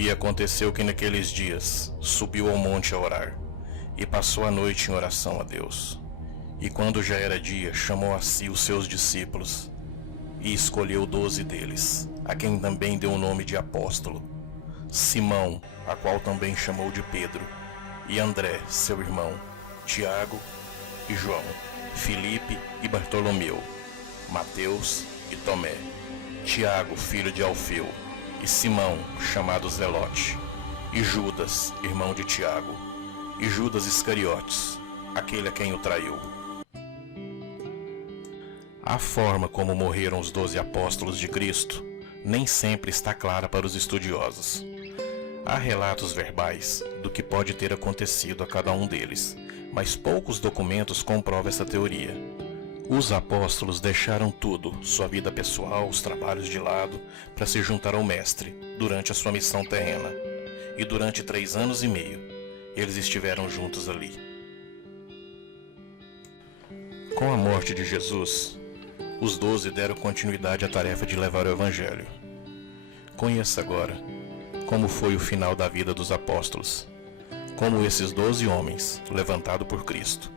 E aconteceu que naqueles dias subiu ao monte a orar, e passou a noite em oração a Deus. E quando já era dia, chamou a si os seus discípulos, e escolheu 12 deles, a quem também deu o nome de apóstolo: Simão, a qual também chamou de Pedro, e André, seu irmão, Tiago e João, Filipe e Bartolomeu, Mateus e Tomé, Tiago, filho de Alfeu, e Simão, chamado Zelote, e Judas, irmão de Tiago, e Judas Iscariotes, aquele a quem o traiu. A forma como morreram os 12 apóstolos de Cristo nem sempre está clara para os estudiosos. Há relatos verbais do que pode ter acontecido a cada um deles, mas poucos documentos comprovam essa teoria. Os apóstolos deixaram tudo, sua vida pessoal, os trabalhos de lado, para se juntar ao Mestre durante a sua missão terrena. E durante 3 anos e meio, eles estiveram juntos ali. Com a morte de Jesus, os 12 deram continuidade à tarefa de levar o Evangelho. Conheça agora como foi o final da vida dos apóstolos, como esses 12 homens, levantados por Cristo,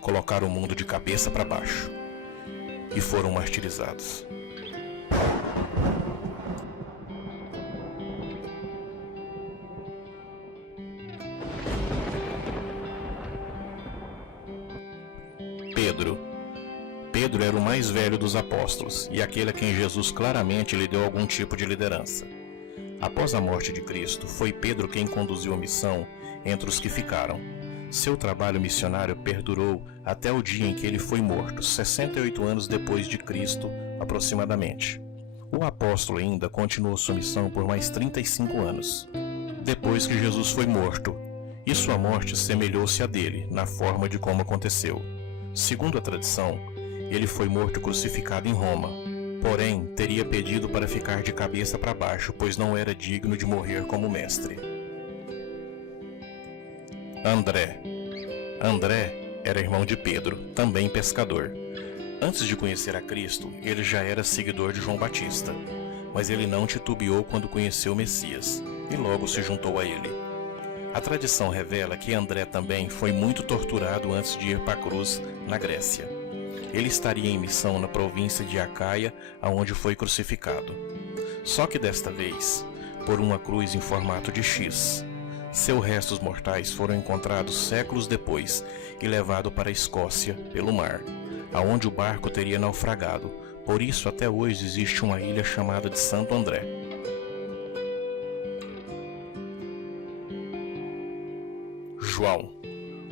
colocaram o mundo de cabeça para baixo e foram martirizados. Pedro era o mais velho dos apóstolos e aquele a quem Jesus claramente lhe deu algum tipo de liderança. Após a morte de Cristo, foi Pedro quem conduziu a missão entre os que ficaram. Seu trabalho missionário perdurou até o dia em que ele foi morto, 68 anos depois de Cristo, aproximadamente. O apóstolo ainda continuou sua missão por mais 35 anos, depois que Jesus foi morto, e sua morte semelhou-se à dele, na forma de como aconteceu. Segundo a tradição, ele foi morto crucificado em Roma, porém teria pedido para ficar de cabeça para baixo, pois não era digno de morrer como mestre. André era irmão de Pedro, também pescador. Antes de conhecer a Cristo, ele já era seguidor de João Batista, mas ele não titubeou quando conheceu o Messias, e logo se juntou a ele. A tradição revela que André também foi muito torturado antes de ir para a cruz na Grécia. Ele estaria em missão na província de Acaia, aonde foi crucificado. Só que desta vez, por uma cruz em formato de X. Seus restos mortais foram encontrados séculos depois e levados para a Escócia pelo mar, aonde o barco teria naufragado. Por isso, até hoje existe uma ilha chamada de Santo André.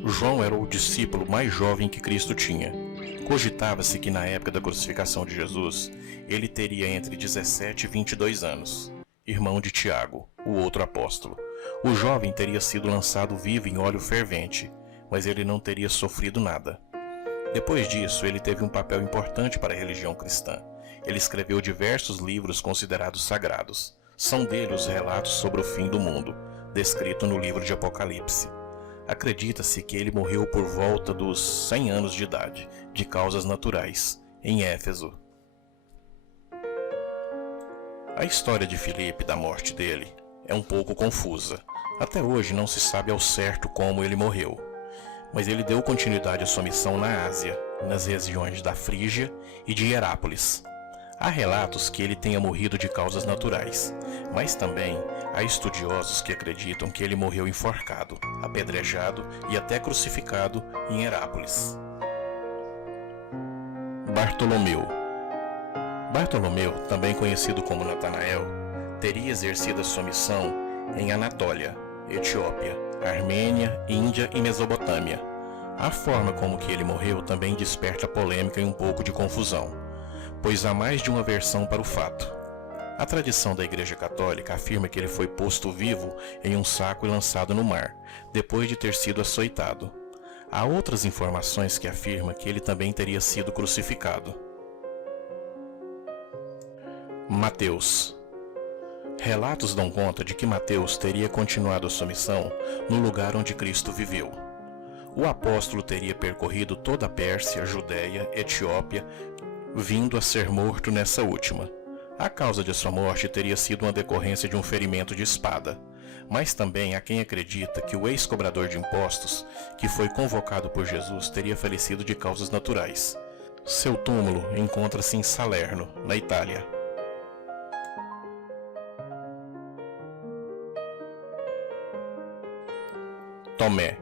João era o discípulo mais jovem que Cristo tinha. Cogitava-se que na época da crucificação de Jesus, ele teria entre 17 e 22 anos. Irmão de Tiago, o outro apóstolo. O jovem teria sido lançado vivo em óleo fervente, mas ele não teria sofrido nada. Depois disso, ele teve um papel importante para a religião cristã. Ele escreveu diversos livros considerados sagrados. São dele os relatos sobre o fim do mundo, descrito no livro de Apocalipse. Acredita-se que ele morreu por volta dos 100 anos de idade, de causas naturais, em Éfeso. A história de Filipe e da morte dele é um pouco confusa. Até hoje não se sabe ao certo como ele morreu, mas ele deu continuidade à sua missão na Ásia, nas regiões da Frígia e de Hierápolis. Há relatos que ele tenha morrido de causas naturais, mas também há estudiosos que acreditam que ele morreu enforcado, apedrejado e até crucificado em Hierápolis. Bartolomeu, também conhecido como Natanael, teria exercido a sua missão em Anatólia, Etiópia, Armênia, Índia e Mesopotâmia. A forma como que ele morreu também desperta polêmica e um pouco de confusão, pois há mais de uma versão para o fato. A tradição da Igreja Católica afirma que ele foi posto vivo em um saco e lançado no mar, depois de ter sido açoitado. Há outras informações que afirmam que ele também teria sido crucificado. Mateus. Relatos dão conta de que Mateus teria continuado a sua missão no lugar onde Cristo viveu. O apóstolo teria percorrido toda a Pérsia, Judéia, Etiópia, vindo a ser morto nessa última. A causa de sua morte teria sido uma decorrência de um ferimento de espada. Mas também há quem acredita que o ex-cobrador de impostos, que foi convocado por Jesus, teria falecido de causas naturais. Seu túmulo encontra-se em Salerno, na Itália. Tomé.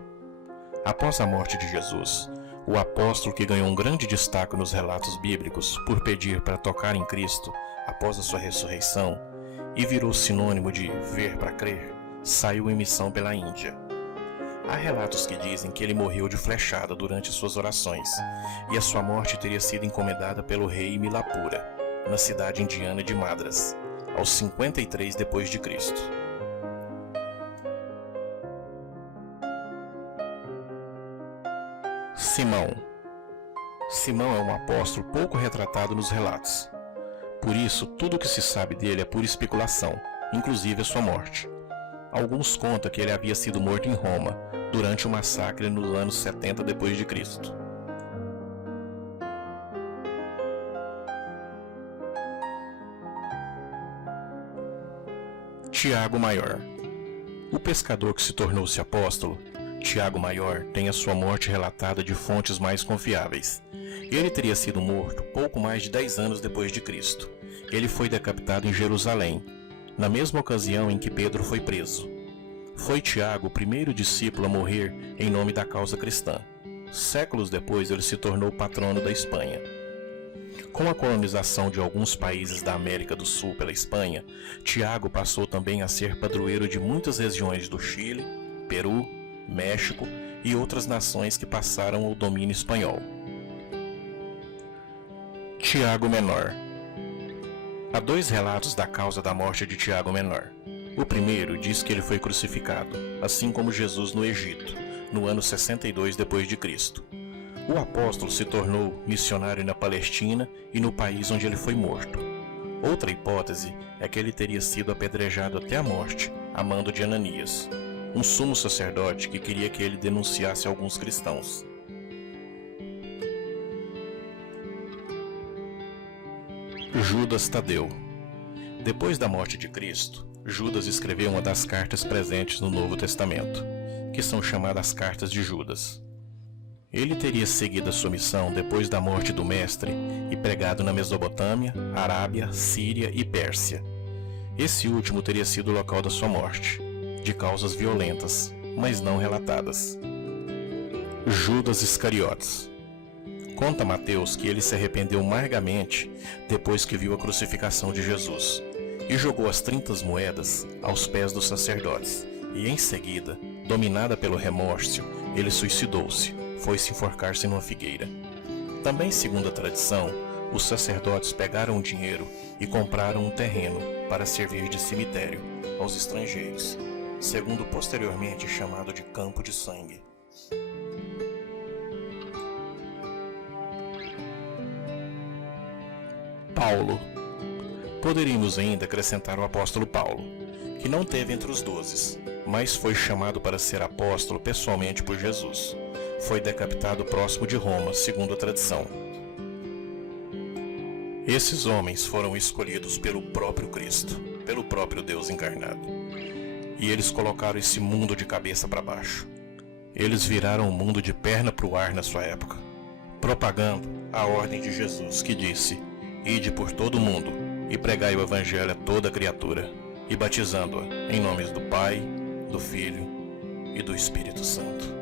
Após a morte de Jesus, o apóstolo que ganhou um grande destaque nos relatos bíblicos por pedir para tocar em Cristo após a sua ressurreição e virou sinônimo de ver para crer, saiu em missão pela Índia. Há relatos que dizem que ele morreu de flechada durante suas orações e a sua morte teria sido encomendada pelo rei Milapura, na cidade indiana de Madras, aos 53 d.C. Simão. Simão é um apóstolo pouco retratado nos relatos. Por isso, tudo o que se sabe dele é pura especulação, inclusive a sua morte. Alguns contam que ele havia sido morto em Roma, durante o massacre nos anos 70 d.C. Tiago Maior. O pescador que se tornou-se apóstolo, Tiago Maior, tem a sua morte relatada de fontes mais confiáveis. Ele teria sido morto pouco mais de 10 anos depois de Cristo. Ele foi decapitado em Jerusalém, na mesma ocasião em que Pedro foi preso. Foi Tiago o primeiro discípulo a morrer em nome da causa cristã. Séculos depois, ele se tornou patrono da Espanha. Com a colonização de alguns países da América do Sul pela Espanha, Tiago passou também a ser padroeiro de muitas regiões do Chile, Peru, México e outras nações que passaram ao domínio espanhol. Tiago Menor. Há 2 relatos da causa da morte de Tiago Menor. O primeiro diz que ele foi crucificado, assim como Jesus no Egito, no ano 62 d.C. O apóstolo se tornou missionário na Palestina e no país onde ele foi morto. Outra hipótese é que ele teria sido apedrejado até a morte, a mando de Ananias, um sumo sacerdote que queria que ele denunciasse alguns cristãos. Judas Tadeu. Depois da morte de Cristo, Judas escreveu uma das cartas presentes no Novo Testamento, que são chamadas Cartas de Judas. Ele teria seguido a sua missão depois da morte do Mestre e pregado na Mesopotâmia, Arábia, Síria e Pérsia. Esse último teria sido o local da sua morte, de causas violentas, mas não relatadas. Judas Iscariotes. Conta Mateus que ele se arrependeu amargamente depois que viu a crucificação de Jesus e jogou as 30 moedas aos pés dos sacerdotes, e em seguida, dominada pelo remorso, ele suicidou-se, foi se enforcar-se numa figueira. Também, segundo a tradição, os sacerdotes pegaram o dinheiro e compraram um terreno para servir de cemitério aos estrangeiros, segundo posteriormente chamado de Campo de Sangue. Paulo. Poderíamos ainda acrescentar o apóstolo Paulo, que não teve entre os 12, mas foi chamado para ser apóstolo pessoalmente por Jesus. Foi decapitado próximo de Roma, segundo a tradição. Esses homens foram escolhidos pelo próprio Cristo, pelo próprio Deus encarnado. E eles colocaram esse mundo de cabeça para baixo. Eles viraram o mundo de perna para o ar na sua época, propagando a ordem de Jesus que disse: "Ide por todo o mundo e pregai o evangelho a toda criatura, e batizando-a em nomes do Pai, do Filho e do Espírito Santo."